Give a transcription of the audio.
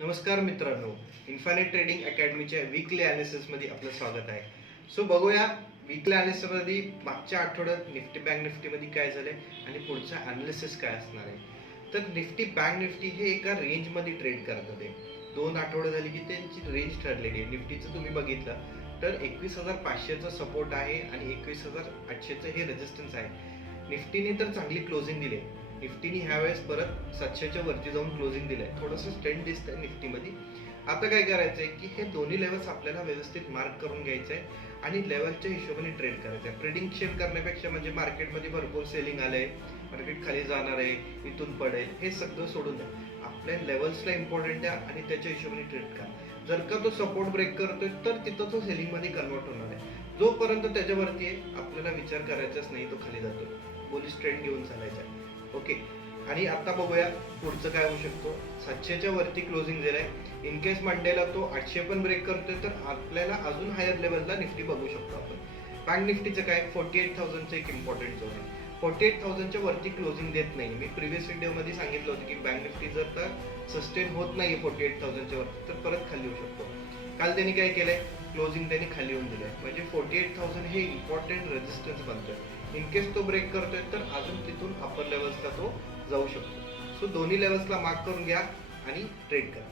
नमस्कार मित्रांनो, इन्फानिट trading अकॅडमीच्या weekly analysis मध्ये आपलं स्वागत आहे. सो बघूया वीकली अनालिसिस मध्ये मागच्या आठवड्यात निफ्टी बँक निफ्टी मध्ये काय झालंय आणि पुढचा अनालिसिस काय असणार आहे. तर निफ्टी बँक निफ्टी हे एका रेंज मध्ये ट्रेड करत होते. 2 आठवडे झाले की त्यांची रेंज ठरलेली आहे. निफ्टीचं तुम्ही बघितलं तर 21,500चा सपोर्ट आहे आणि 21,800चं हे रेजिस्टन्स आहे. निफ्टीने तर चांगली क्लोजिंग दिली. निफ्टीने ह्या वेळेस परत 700च्या वरती जाऊन क्लोजिंग दिलंय. थोडंसं स्ट्रेंथ दिसतंय निफ्टीमध्ये. आता काय करायचंय की हे दोन्ही लेवल्स आपल्याला व्यवस्थित मार्क करून घ्यायचंय आणि लेवलच्या हिशोबाने ट्रेड करायचंय. प्रिडिक्शन करण्यापेक्षा म्हणजे मार्केटमध्ये भरपूर सेलिंग आलंय, मार्केट खाली जाणार आहे, इथून पडेल, हे सगळं सोडून द्या. आपल्या लेवल्सला इम्पॉर्टंट द्या आणि त्याच्या हिशोबाने ट्रेड करा. जर का तो सपोर्ट ब्रेक करतोय तर तिथं तो सेलिंग मध्ये कन्वर्ट होणार आहे. जोपर्यंत त्याच्यावरती आहे आपल्याला विचार करायचाच नाही तो खाली जातोय. बुलिश ट्रेंड घेऊन चालायचा आहे. ओके. आणि आता बघूया पुढचं काय होऊ शकतो. 700च्या वरती क्लोजिंग दिलाय. इन केस मंडेला तो 800 पण ब्रेक करतोय तर आपल्याला अजून हायर लेवलला निफ्टी बघू शकतो आपण. बँक निफ्टीचं काय 48,000चं एक इम्पॉर्टंट झोन आहे. 48,000च्या वरती क्लोजिंग देत नाही. मी प्रिव्हियस व्हिडिओमध्ये सांगितलं होतं की बँक निफ्टी जर तर सस्टेन होत नाहीये 48,000च्या वरती तर परत खाली येऊ शकतो. काल त्यांनी काय केलंय, क्लोजिंग त्यांनी खाली येऊन दिलंय. म्हणजे 48,000 हे इम्पॉर्टंट रेजिस्टन्स बनतोय. इन केस तो ब्रेक करतोय तर अजून तिथून अपर लेवल्सला तो जाऊ शकतो. सो दोन्ही लेवल्सला मार्क करून घ्या आणि ट्रेड करा.